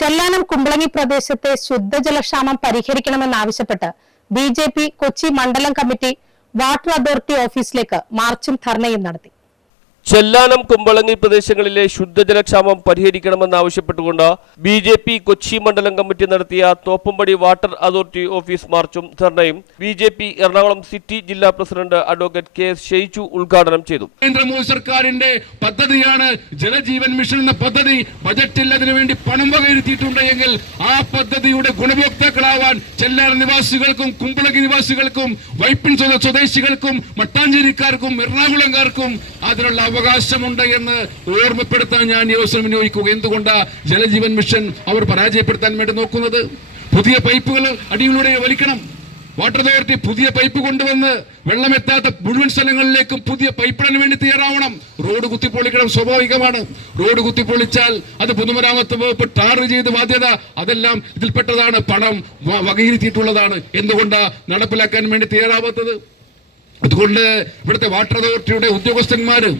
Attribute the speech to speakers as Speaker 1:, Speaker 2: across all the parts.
Speaker 1: ചെല്ലാനം കുമ്പളങ്ങി പ്രദേശത്തെ ശുദ്ധജലക്ഷാമം പരിഹരിക്കണമെന്നാവശ്യപ്പെട്ട് ബി ജെ പി കൊച്ചി മണ്ഡലം കമ്മിറ്റി വാട്ടർ അതോറിറ്റി ഓഫീസിലേക്ക് മാർച്ചും ധർണയും നടത്തി.
Speaker 2: ചെല്ലാനം കുമ്പളങ്ങി പ്രദേശങ്ങളിലെ ശുദ്ധജലക്ഷാമം പരിഹരിക്കണമെന്നാവശ്യപ്പെട്ടുകൊണ്ട് ബി ജെ പി കൊച്ചി മണ്ഡലം കമ്മിറ്റി നടത്തിയ തോപ്പുംപടി വാട്ടർ അതോറിറ്റി ഓഫീസ് മാർച്ചും ധർണയും B J P Ernakulam city ജില്ലാ president advocate K S Shaichu ഉദ്ഘാടനം ചെയ്തു.
Speaker 3: നരേന്ദ്രമോദി സർക്കാരിന്റെ പദ്ധതിയാണ് ജലജീവൻ മിഷൻ എന്ന പദ്ധതി. ബജറ്റിൽ അതിനുവേണ്ടി പണം വകയിരുത്തിയിട്ടുണ്ട് എങ്കിൽ ആ പദ്ധതിയുടെ ഗുണഭോക്താക്കളാവാൻ ചെല്ലാനം നിവാസികൾക്കും കുമ്പളങ്ങി നിവാസികൾക്കും വൈപ്പിൻ സ്വദേശികൾക്കും മട്ടാഞ്ചേരിക്കാർക്കും എറണാകുളംകാർക്കും അതിനുള്ള അവകാശമുണ്ട് എന്ന് ഓർമ്മപ്പെടുത്താൻ ഞാൻ ഈ അവസരം വിനിയോഗിക്കുക. എന്തുകൊണ്ടാ ജലജീവൻ മിഷൻ അവർ പരാജയപ്പെടുത്താൻ വേണ്ടി നോക്കുന്നത്? പുതിയ പൈപ്പുകൾ അടിയിലൂടെ വലിക്കണം. വാട്ടർ അതോറിറ്റി പുതിയ പൈപ്പ് കൊണ്ടുവന്ന് വെള്ളമെത്താത്ത മുഴുവൻ സ്ഥലങ്ങളിലേക്കും പുതിയ പൈപ്പിടാൻ വേണ്ടി തയ്യാറാവണം. റോഡ് കുത്തിപ്പൊളിക്കണം സ്വാഭാവികമാണ്. റോഡ് കുത്തിപ്പൊളിച്ചാൽ അത് പൊതുമരാമത്ത് വകുപ്പ് ടാർ ചെയ്ത് ബാധ്യത അതെല്ലാം ഇതിൽപ്പെട്ടതാണ്. പണം വകയിരുത്തിയിട്ടുള്ളതാണ്. എന്തുകൊണ്ടാ നടപ്പിലാക്കാൻ വേണ്ടി തയ്യാറാവാത്തത്? അതുകൊണ്ട് ഇവിടുത്തെ വാട്ടർ അതോറിറ്റിയുടെ ഉദ്യോഗസ്ഥന്മാര്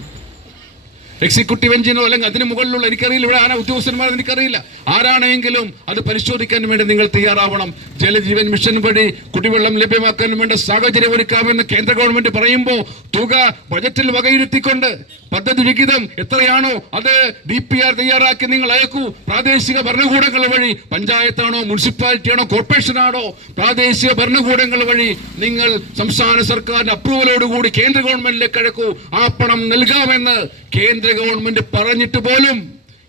Speaker 3: എക്സിക്യൂട്ടീവ് എഞ്ചിനോ അല്ലെങ്കിൽ അതിന് മുകളിലുള്ള എനിക്കറിയില്ല ഇവിടെ ആരാ ഉദ്യോഗസ്ഥന്മാർ എനിക്കറിയില്ല. ആരാണെങ്കിലും അത് പരിശോധിക്കാൻ വേണ്ടി നിങ്ങൾ തയ്യാറാവണം. ജലജീവൻ മിഷൻ വഴി കുടിവെള്ളം ലഭ്യമാക്കാൻ വേണ്ട സാഹചര്യം ഒരുക്കാമെന്ന് കേന്ദ്ര ഗവൺമെന്റ് പറയുമ്പോൾ തുക ബജറ്റിൽ വകയിരുത്തിക്കൊണ്ട് പദ്ധതി വിഹിതം എത്രയാണോ അത് ഡി പി ആർ തയ്യാറാക്കി നിങ്ങൾ അയക്കൂ. പ്രാദേശിക ഭരണകൂടങ്ങൾ വഴി പഞ്ചായത്താണോ മുനിസിപ്പാലിറ്റിയാണോ കോർപ്പറേഷനാണോ പ്രാദേശിക ഭരണകൂടങ്ങൾ വഴി നിങ്ങൾ സംസ്ഥാന സർക്കാരിന്റെ അപ്രൂവലോടുകൂടി കേന്ദ്ര ഗവൺമെന്റിലേക്ക് അഴക്കൂ ആ പണം നൽകാമെന്ന് കേന്ദ്ര ഗവൺമെന്റ് പറഞ്ഞിട്ട് പോലും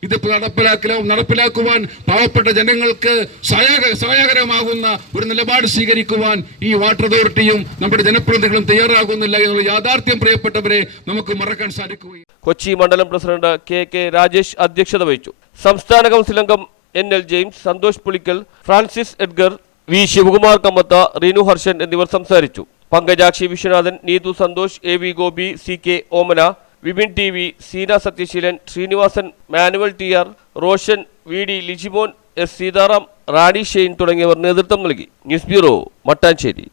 Speaker 3: ഇത് നടപ്പിലാക്കലോ നടപ്പിലാക്കുവാൻ പാവപ്പെട്ട ജനങ്ങൾക്ക് സഹായക സഹായകരമാകുന്ന ഒരു നിലപാട് സ്വീകരിക്കുവാൻ ഈ വാട്ടർ അതോറിറ്റിയും നമ്മുടെ ജനപ്രതിനിധികളും തയ്യാറാകുന്നില്ല എന്നുള്ള യാഥാർത്ഥ്യം പ്രിയപ്പെട്ടവരെ നമുക്ക് മറക്കാൻ സാധിക്കുകയും
Speaker 2: കൊച്ചി മണ്ഡലം പ്രസിഡന്റ് കെ കെ രാജേഷ് അധ്യക്ഷത വഹിച്ചു. സംസ്ഥാന കൗൺസിൽ അംഗം N L James Santhosh Pulickal Francis Edgar V Sivakumar Kammath Reenu Harshan എന്നിവർ സംസാരിച്ചു. Pankajakshi Viswanathan Neethu Santhosh A V Gopi C K Omana Vipin T V Seena Sathyaseelan Srinivasan Manuel T R Roshan V D Lijimon S Sitaram Rani Shane തുടങ്ങിയവർ നേതൃത്വം നൽകി. News bureau Mattancherry.